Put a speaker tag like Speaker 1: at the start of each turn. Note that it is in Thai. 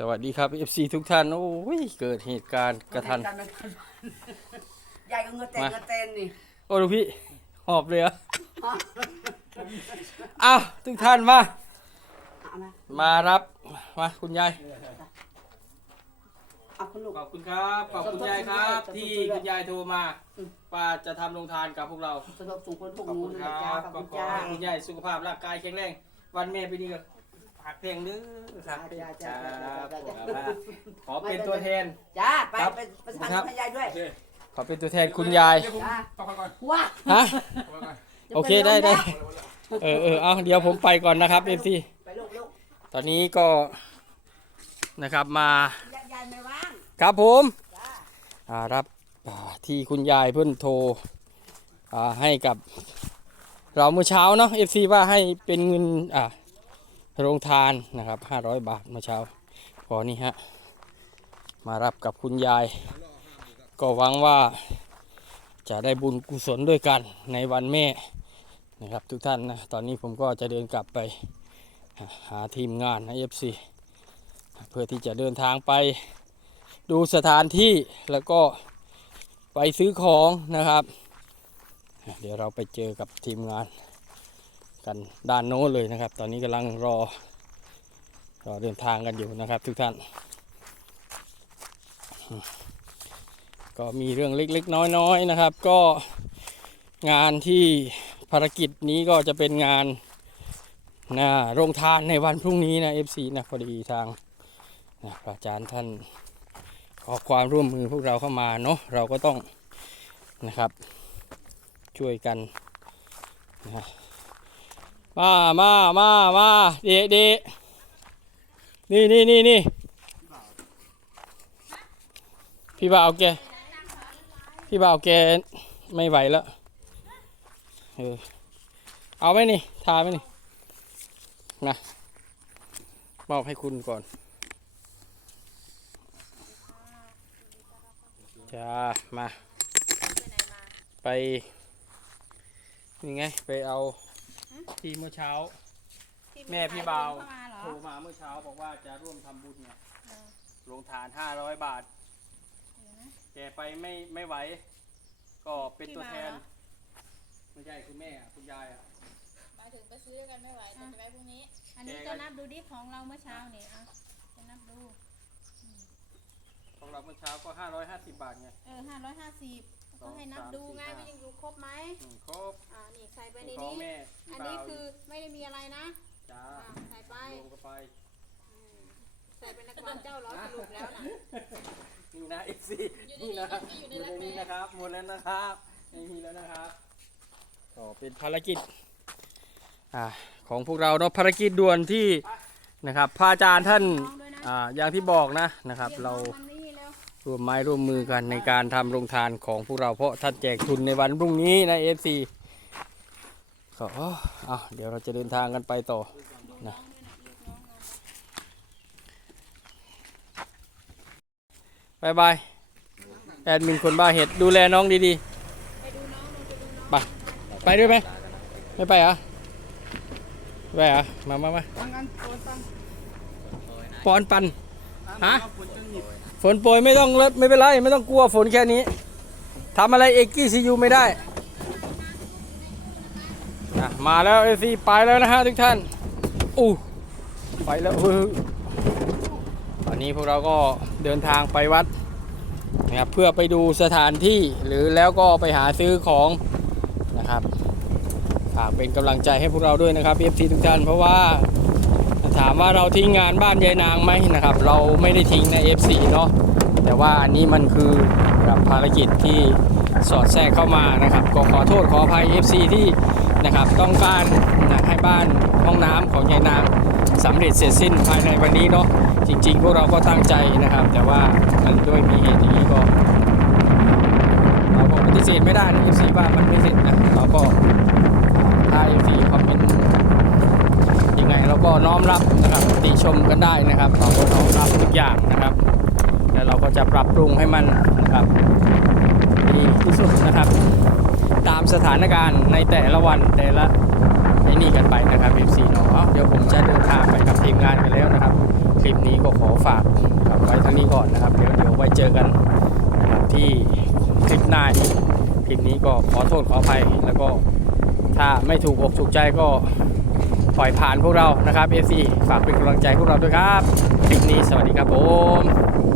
Speaker 1: สวัสดีครับ FC ทุกท่าน โอ้ย เกิดเหตุการณ์กระทัน
Speaker 2: ใหญ่ก็เงือเต้น
Speaker 1: มา
Speaker 2: เงือเต้นนี่
Speaker 1: โอ้ลูกพี่ หอบเลยเหรออ้าวทุกท่านมา
Speaker 2: เอามา
Speaker 1: มารับ มาคุณยาย
Speaker 2: เอาคุณลูก
Speaker 1: ขอบคุณครับ ขอบคุณยายครับที่คุณยายโทรมาว่าจะทำลงทานกับพวกเรา
Speaker 2: สำหรับส่งคนพวก
Speaker 1: ขอบ
Speaker 2: หนู
Speaker 1: คุณ
Speaker 2: นะ
Speaker 1: ค
Speaker 2: จ๊ะ
Speaker 1: รับ
Speaker 2: ขอบ
Speaker 1: ก็
Speaker 2: คุณ
Speaker 1: ขอ
Speaker 2: จ้า
Speaker 1: ให้คุณยายสุขภาพร่างกายแข็งแรง วันแม่ปีนี้ก็ หักเพลงเด้อครับครับขอเป็นตัวแทน
Speaker 2: จ้าไป
Speaker 1: ครับ
Speaker 2: ไปไปสั่ง
Speaker 1: ครับ
Speaker 2: ให้ยายด้วย
Speaker 1: ขอเป็นตัวแทนคุณยาย
Speaker 3: เดี๋ยวผม
Speaker 2: จ้า
Speaker 3: ต่อก่อน
Speaker 2: ว้า
Speaker 1: ฮะ
Speaker 3: ต่อก่อน
Speaker 1: โอเคได้ได้ เออเออเอาเดี๋ยวผมไปก่อนนะครับ FC
Speaker 2: ไปลูกลูก
Speaker 1: ตอนนี้ก็นะครับมา
Speaker 2: ยายยายไม่ว่าง
Speaker 1: ครับผม
Speaker 2: จ้า
Speaker 1: อ่ารับอ่าที่คุณยายเพิ่นโทรอ่าให้กับ เราเมื่อเช้าเนาะ FC ว่าให้เป็นเงินอ่า โรงทานนะครับ500บาทเมื่อเช้าพอนี่ฮะ มารับกับคุณยาย ก็หวังว่าจะได้บุญกุศลด้วยกันในวันแม่นะครับทุกท่านนะ ตอนนี้ผมก็จะเดินกลับไปหาทีมงานนะ FC เพื่อที่จะเดินทางไปดูสถานที่แล้วก็ไปซื้อของนะครับ เดี๋ยวเราไปเจอกับทีมงาน กันด้านโน้นเลยนะครับ ตอนนี้กำลังรอรอเดินทางกันอยู่นะครับ ทุกท่าน ก็มีเรื่องเล็กๆ น้อยๆนะครับ ก็งานที่ภารกิจนี้ก็จะเป็นงานนะโรงทานในวันพรุ่งนี้นะ FC นะพอดีทางนะพระอาจารย์ท่านขอความร่วมมือพวกเราเข้ามาเนาะเราก็ต้องนะครับช่วยกันนะ มามามามาเดะเดะนี่นี่นี่นี่พี่บ่าวแกพี่บ่าวแกไม่ไหวแล้วเออเอาไหมนี่ทาไหมนี่นะมอบให้คุณก่อนจ้ามา ไปนี่ไง ไปเอา ที่เมื่อเช้า แม่พี่บ่าว
Speaker 4: เข้มาเหรอ
Speaker 1: โทรมาเมื่อเช้าบอกว่าจะร่วมทำบุญเนี่ยลงทานห้าร้อยบาท แกไปไม่ไม่ไหว ก็เป็นตัวแทนไม่ใช่คุณแม่อะคุณยายอะ
Speaker 4: หมายถึงไปซื้อกันไม่ไหวแต่จะไปพรุ่งนี้ อันนี้จะนับดูดิของเราเมื่อเช้านี่อะจะนับดู
Speaker 1: ของเราเมื่อเช้าก็ห้าร้อยห้าสิบบาทไง
Speaker 4: เออห้าร้อยห้าสิบ
Speaker 1: สอง
Speaker 4: ก็ให้นับดูไง
Speaker 1: สามสี่
Speaker 4: ว่ายังอยู่ครบไหม
Speaker 1: อืมครบ
Speaker 4: อ่านี่ใส่ไปใน
Speaker 1: ของ
Speaker 4: นี้
Speaker 1: แม่พี่
Speaker 4: อัน
Speaker 1: บ่า
Speaker 4: นี้
Speaker 1: ว
Speaker 4: คือไม่ได้มีอะไรนะ
Speaker 1: จ้า
Speaker 4: อ่าใส่ไป
Speaker 1: ลงเข้าไป
Speaker 4: ใส่เป็นนักวันเจ้าเหร้อสรุปแล้วนะ
Speaker 1: นี่นะเอฟซีนี่นะอยู่ในนี้นะครับหมดแล้วนะครับไม่มีแล้วนะครับก็เป็นภารกิจอ่าของพวกเราเนาะภารกิจด่วนที่นะครับพระอาจารย์ท่าน
Speaker 4: น้องด้วยนะ
Speaker 1: อ่าอย่างที่บอกนะนะครับ เรา
Speaker 4: รียกน้องมันนี่แล้ว
Speaker 1: ร่วมไม้ร่วมมือกันในการทำโรงทานของพวกเราเพราะท่านแจกทุนในวันพรุ่งนี้นะเอฟซีก็เอาเดี๋ยวเราจะเดินทางกันไปต่อนะบายบายแอดมินคนบ้าเห็ดดูแลน้องดี
Speaker 4: ไปดูน้องดูไปดูน้อง
Speaker 1: ๆไปไปด้วยไหมไม่ไปเหรอไปเหรอมามามา
Speaker 3: ฟังกันโอนฟัง
Speaker 1: ปอนปันฮะ ฝนโปรยไม่ต้องไม่เป็นไรไม่ต้องกลัวฝนแค่นี้ทำอะไรเอกกี้ซียูไม่ได้มาแล้วเอซีไปแล้วนะฮะทุกท่านอู้ไปแล้วเฮ้ยวันนี้พวกเราก็เดินทางไปวัดนะครับเพื่อไปดูสถานที่หรือแล้วก็ไปหาซื้อของนะครับฝากเป็นกำลังใจให้พวกเราด้วยนะครับเอฟซีทุกท่านเพราะว่า ถามว่าเราทิ้งงานบ้านยายนางไหมนะครับ เราไม่ได้ทิ้งใน FC เนาะแต่ว่าอันนี้มันคือกับภารกิจที่สอดแทรกเข้ามานะครับก็ขอโทษขออภัย FC ที่นะครับต้องการนะให้บ้านห้องน้ำของยายนางสำเร็จเสร็จสิ้นภายในวันนี้เนาะจริง ๆ พวกเราก็ตั้งใจนะครับ แต่ว่ามันด้วยมีเหตุอย่างนี้ก็เราก็ปฏิเสธไม่ได้นะ FC ว่ามันไม่เสร็จนะเราก็ถ้า FC คอมเมนต์ ยังไงเราก็ น้อมรับนะครับติชมกันได้นะครับเราก็น้อมรับทุกอย่างนะครับ แล้วเราก็จะปรับปรุงให้มันนะครับดีที่สุดนะครับ ตามสถานการณ์ในแต่ละวันแต่ละไอ้นี่กันไปนะครับ FC เนาะเดี๋ยวผมจะเดินทางไปกับทีมงานกันแล้วนะครับ คลิปนี้ก็ขอฝากครับไว้เท่านี้ก่อนนะครับ เดี๋ยวเดี๋ยวไว้เจอกันนะครับที่คลิปหน้าอีกคลิปนี้ก็ขอโทษขออภัยแล้วก็ถ้าไม่ถูกอกถูกใจก็ ปล่อยผ่านพวกเรานะครับ FC ฝากเป็นกำลังใจพวกเราด้วยครับคลิปนี้สวัสดีครับผม